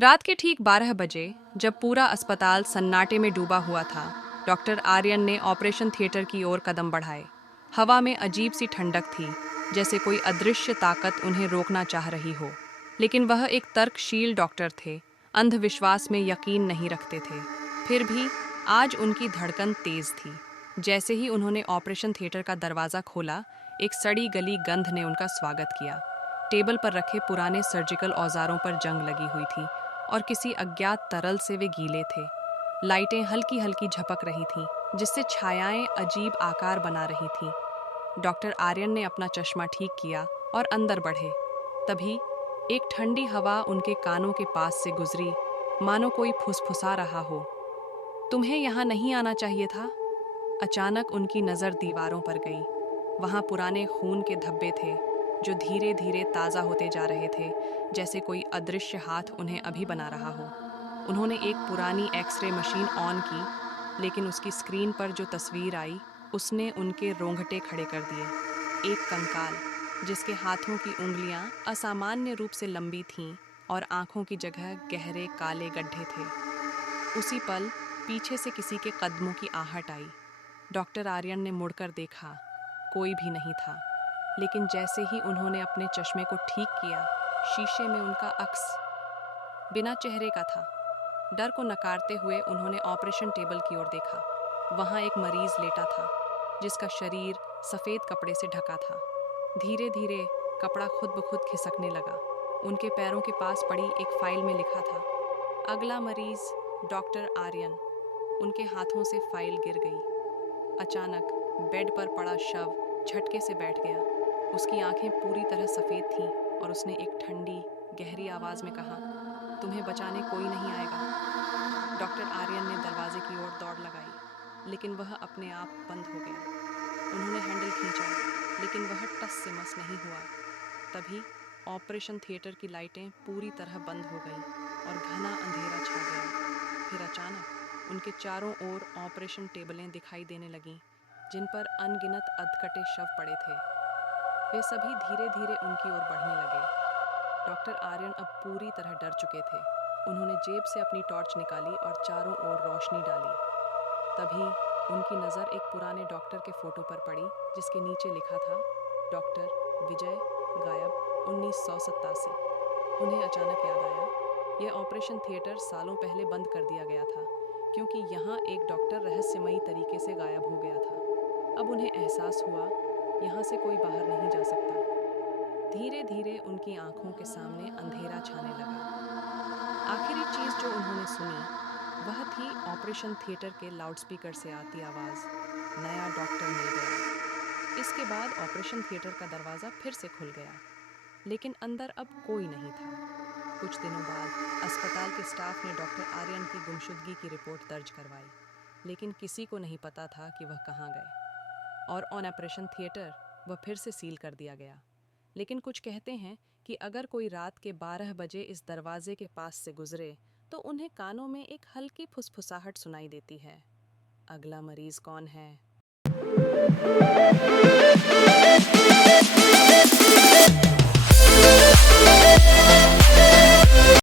रात के ठीक 12 बजे जब पूरा अस्पताल सन्नाटे में डूबा हुआ था, डॉक्टर आर्यन ने ऑपरेशन थिएटर की ओर कदम बढ़ाए। हवा में अजीब सी ठंडक थी, जैसे कोई अदृश्य ताकत उन्हें रोकना चाह रही हो। लेकिन वह एक तर्कशील डॉक्टर थे, अंधविश्वास में यकीन नहीं रखते थे। फिर भी आज उनकी धड़कन तेज थी। जैसे ही उन्होंने ऑपरेशन थिएटर का दरवाज़ा खोला, एक सड़ी गली गंध ने उनका स्वागत किया। टेबल पर रखे पुराने सर्जिकल औजारों पर जंग लगी हुई थी और किसी अज्ञात तरल से वे गीले थे। लाइटें हल्की हल्की झपक रही थीं, जिससे छायाएं अजीब आकार बना रही थीं। डॉक्टर आर्यन ने अपना चश्मा ठीक किया और अंदर बढ़े। तभी एक ठंडी हवा उनके कानों के पास से गुजरी, मानो कोई फुसफुसा रहा हो। तुम्हें यहाँ नहीं आना चाहिए था। अचानक उनकी नज़र दीवारों पर गई। वहाँ पुराने खून के धब्बे थे, जो धीरे धीरे ताज़ा होते जा रहे थे, जैसे कोई अदृश्य हाथ उन्हें अभी बना रहा हो। उन्होंने एक पुरानी एक्सरे मशीन ऑन की, लेकिन उसकी स्क्रीन पर जो तस्वीर आई, उसने उनके रोंगटे खड़े कर दिए। एक कंकाल, जिसके हाथों की उंगलियां असामान्य रूप से लंबी थीं और आंखों की जगह गहरे काले गड्ढे थे। उसी पल पीछे से किसी के कदमों की आहट आई। डॉक्टर आर्यन ने मुड़कर देखा, कोई भी नहीं था। लेकिन जैसे ही उन्होंने अपने चश्मे को ठीक किया, शीशे में उनका अक्स बिना चेहरे का था। डर को नकारते हुए उन्होंने ऑपरेशन टेबल की ओर देखा। वहाँ एक मरीज लेटा था, जिसका शरीर सफ़ेद कपड़े से ढका था। धीरे धीरे कपड़ा खुद ब खुद खिसकने लगा। उनके पैरों के पास पड़ी एक फाइल में लिखा था, अगला मरीज डॉक्टर आर्यन। उनके हाथों से फाइल गिर गई। अचानक बेड पर पड़ा शव झटके से बैठ गया। उसकी आंखें पूरी तरह सफ़ेद थीं और उसने एक ठंडी, गहरी आवाज़ में कहा, तुम्हें बचाने कोई नहीं आएगा। डॉक्टर आर्यन ने दरवाजे की ओर दौड़ लगाई, लेकिन वह अपने आप बंद हो गया। उन्होंने हैंडल खींचा, लेकिन वह टस से मस नहीं हुआ। तभी ऑपरेशन थिएटर की लाइटें पूरी तरह बंद हो गईं और घना अंधेरा छा गया। फिर अचानक उनके चारों ओर ऑपरेशन टेबलें दिखाई देने लगीं, जिन पर अनगिनत अधकटे शव पड़े थे। वे सभी धीरे धीरे उनकी ओर बढ़ने लगे। डॉक्टर आर्यन अब पूरी तरह डर चुके थे। उन्होंने जेब से अपनी टॉर्च निकाली और चारों ओर रोशनी डाली। तभी उनकी नज़र एक पुराने डॉक्टर के फोटो पर पड़ी, जिसके नीचे लिखा था, डॉक्टर विजय, गायब 1987। उन्हें अचानक याद आया, यह ऑपरेशन थिएटर सालों पहले बंद कर दिया गया था, क्योंकि यहाँ एक डॉक्टर रहस्यमयी तरीके से गायब हो गया था। अब उन्हें एहसास हुआ, यहाँ से कोई बाहर नहीं जा सकता। धीरे धीरे उनकी आंखों के सामने अंधेरा छाने लगा। आखिरी चीज़ जो उन्होंने सुनी, वह थी ऑपरेशन थिएटर के लाउडस्पीकर से आती आवाज़, नया डॉक्टर मिल गया। इसके बाद ऑपरेशन थिएटर का दरवाज़ा फिर से खुल गया, लेकिन अंदर अब कोई नहीं था। कुछ दिनों बाद अस्पताल के स्टाफ ने डॉक्टर आर्यन की गुमशुदगी की रिपोर्ट दर्ज करवाई, लेकिन किसी को नहीं पता था कि वह कहाँ गए। और ऑपरेशन थिएटर वह फिर से सील कर दिया गया। लेकिन कुछ कहते हैं कि अगर कोई रात के 12 बजे इस दरवाजे के पास से गुजरे, तो उन्हें कानों में एक हल्की फुसफुसाहट सुनाई देती है, अगला मरीज कौन है।